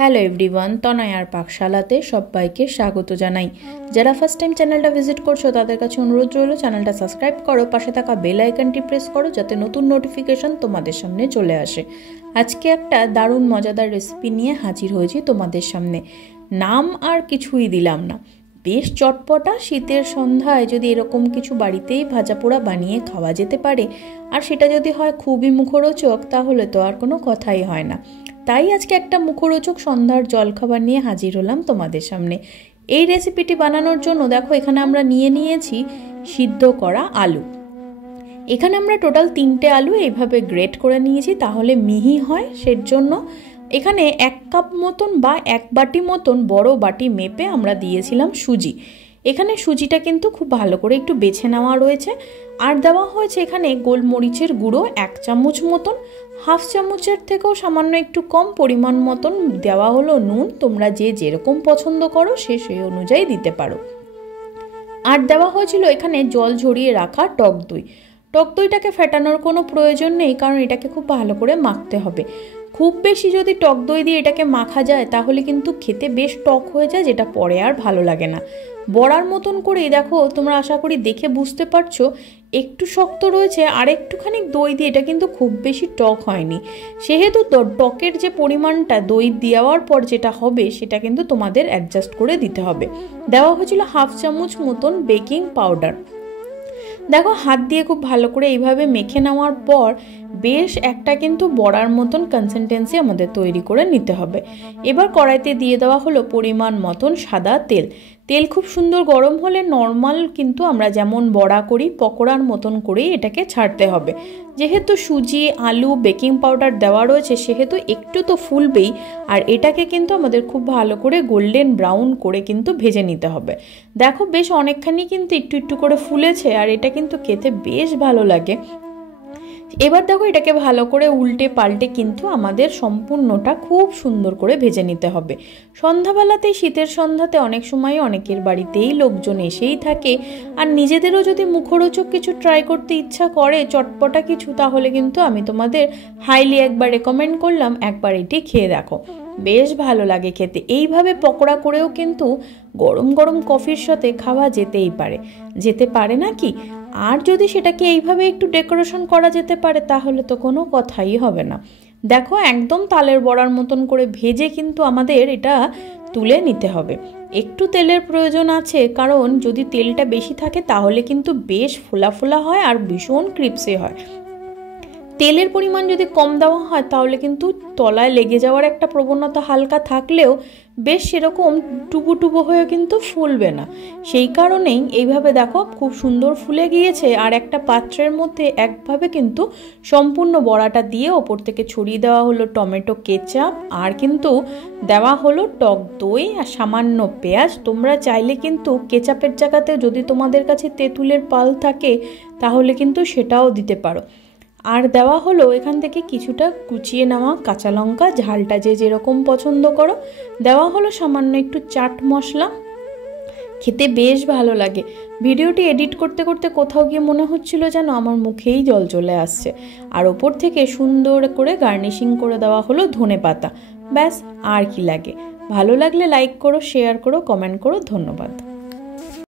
Hello everyone, তনয়ার পাকশালাতে সবাইকে স্বাগত জানাই। যারা ফার্স্ট টাইম চ্যানেলটা ভিজিট করছো তাদের কাছে অনুরোধ রইল চ্যানেলটা সাবস্ক্রাইব করো, পাশে থাকা বেল আইকনটি প্রেস করো যাতে নতুন নোটিফিকেশন তোমাদের সামনে চলে আসে। আজকে একটা দারুণ মজাদার রেসিপি নিয়ে হাজির হয়েছি তোমাদের সামনে। নাম আর কিছুই দিলাম না, বেশ চটপটা শীতের সন্ধ্যায় যদি এরকম কিছু বাড়িতেই ভাজা পোড়া বানিয়ে খাওয়া যেতে পারে, আর সেটা যদি হয় খুবই মুখরোচক, তাহলে তো আর কোনো কথাই হয় না। তাই আজকে একটা মুখরোচক সন্ধ্যার জলখাবার নিয়ে হাজির হলাম তোমাদের সামনে। এই রেসিপিটি বানানোর জন্য দেখো এখানে আমরা নিয়েছি সিদ্ধ করা আলু। এখানে আমরা টোটাল 3টে আলু এইভাবে গ্রেট করে নিয়েছি, তাহলে মিহি হয়। সেজন্য এখানে 1 কাপ মতন বা 1 বাটি মতন বড় বাটি মেপে আমরা দিয়েছিলাম সুজি। এখানে সুজিটা কিন্তু খুব ভালো করে একটু বেছে নেওয়া রয়েছে। আর দেওয়া হয়েছে এখানে গোলমরিচের গুঁড়ো 1 চামচ মতন, হাফ চামচের থেকেও সামান্য একটু কম পরিমাণ মতন দেওয়া হলো নুন। তোমরা যে যেরকম পছন্দ করো সেই অনুযায়ী দিতে পারো। আর দেওয়া হয়েছিল এখানে জল ঝরিয়ে রাখা টক দই। টক দইটাকে ফেটানোর কোনো প্রয়োজন নেই, কারণ এটাকে খুব ভালো করে মাখতে হবে। খুব বেশি যদি টক দই দিয়ে এটাকে মাখা যায় তাহলে কিন্তু খেতে বেশ টক হয়ে যায়, যেটা পরে আর ভালো লাগে না। বড়ার মতন করে দেখো, তোমরা আশা করি দেখে বুঝতে পারছো একটু শক্ত রয়েছে, আর একটুখানি দই দিয়ে এটা কিন্তু খুব বেশি টক হয়নি। সেহেতু টকের যে পরিমাণটা দই দেওয়ার পর যেটা হবে সেটা কিন্তু তোমাদের অ্যাডজাস্ট করে দিতে হবে। দেওয়া হয়েছিল হাফ চামচ মতন বেকিং পাউডার। দেখো হাত দিয়ে খুব ভালো করে এইভাবে মেখে নেওয়ার পর বেশ একটা কিন্তু বড়ার মতন কনসিস্টেন্সি আমাদের তৈরি করে নিতে হবে। এবার কড়াইতে দিয়ে দেওয়া হলো পরিমাণ মতন সাদা তেল। তেল খুব সুন্দর গরম হলে নর্মাল কিন্তু আমরা যেমন বড়া করি পকোড়ার মতন করেই এটাকে ছাড়তে হবে। যেহেতু সুজি, আলু, বেকিং পাউডার দেওয়া রয়েছে সেহেতু একটু তো ফুলবেই, আর এটাকে কিন্তু আমাদের খুব ভালো করে গোল্ডেন ব্রাউন করে কিন্তু ভেজে নিতে হবে। দেখো বেশ অনেকখানি কিন্তু একটু একটু করে ফুলেছে, আর এটা কিন্তু খেতে বেশ ভালো লাগে। এবার দেখো এটাকে ভালো করে উল্টে পাল্টে কিন্তু আমাদের সম্পূর্ণটা খুব সুন্দর করে ভেজে নিতে হবে। সন্ধ্যাবেলাতেই, শীতের সন্ধ্যাতে অনেক সময় অনেকের বাড়িতেই লোকজন এসেই থাকে, আর নিজেদেরও যদি মুখরোচক কিছু ট্রাই করতে ইচ্ছা করে চটপটা কিছু, তাহলে কিন্তু আমি তোমাদের হাইলি একবার রেকমেন্ড করলাম, একবার এটি খেয়ে দেখো, বেশ ভালো লাগে খেতে। এইভাবে পকোড়া করেও কিন্তু গরম গরম কফির সাথে খাওয়া যেতে পারে না কি? আর যদি সেটাকে এইভাবে একটু ডেকোরেশন করা যেতে পারে তাহলে তো কোনো কথাই হবে না। দেখো একদম তালের বড়ার মতন করে ভেজে কিন্তু আমাদের এটা তুলে নিতে হবে। একটু তেলের প্রয়োজন আছে, কারণ যদি তেলটা বেশি থাকে তাহলে কিন্তু বেশ ফোলা ফোলা হয় আর ভীষণ ক্রিপসি হয়। তেলের পরিমাণ যদি কম দেওয়া হয় তাহলে কিন্তু তলায় লেগে যাওয়ার একটা প্রবণতা হালকা থাকলেও বেশ সেরকম টুবু টুবু হয়ে কিন্তু ফুলবে না। সেই কারণেই এইভাবে দেখো খুব সুন্দর ফুলে গিয়েছে। আর একটা পাত্রের মধ্যে একভাবে কিন্তু সম্পূর্ণ বড়াটা দিয়ে ওপর থেকে ছড়িয়ে দেওয়া হলো টমেটো কেচাপ, আর কিন্তু দেওয়া হলো টক দই আর সামান্য পেঁয়াজ। তোমরা চাইলে কিন্তু কেচাপের জায়গাতে যদি তোমাদের কাছে তেঁতুলের পাল থাকে তাহলে কিন্তু সেটাও দিতে পারো। আর দেওয়া হলো এখান থেকে কিছুটা কুচিয়ে নেওয়া কাঁচা লঙ্কা, ঝালটা যে যেরকম পছন্দ করো। দেওয়া হলো সামান্য একটু চাট মশলা। খেতে বেশ ভালো লাগে। ভিডিওটি এডিট করতে করতে কোথাও গিয়ে মনে হচ্ছিল যেন আমার মুখেই জল চলে আসছে। আর ওপর থেকে সুন্দর করে গার্নিশিং করে দেওয়া হলো ধনেপাতা। ব্যাস, আর কি লাগে? ভালো লাগলে লাইক করো, শেয়ার করো, কমেন্ট করো। ধন্যবাদ।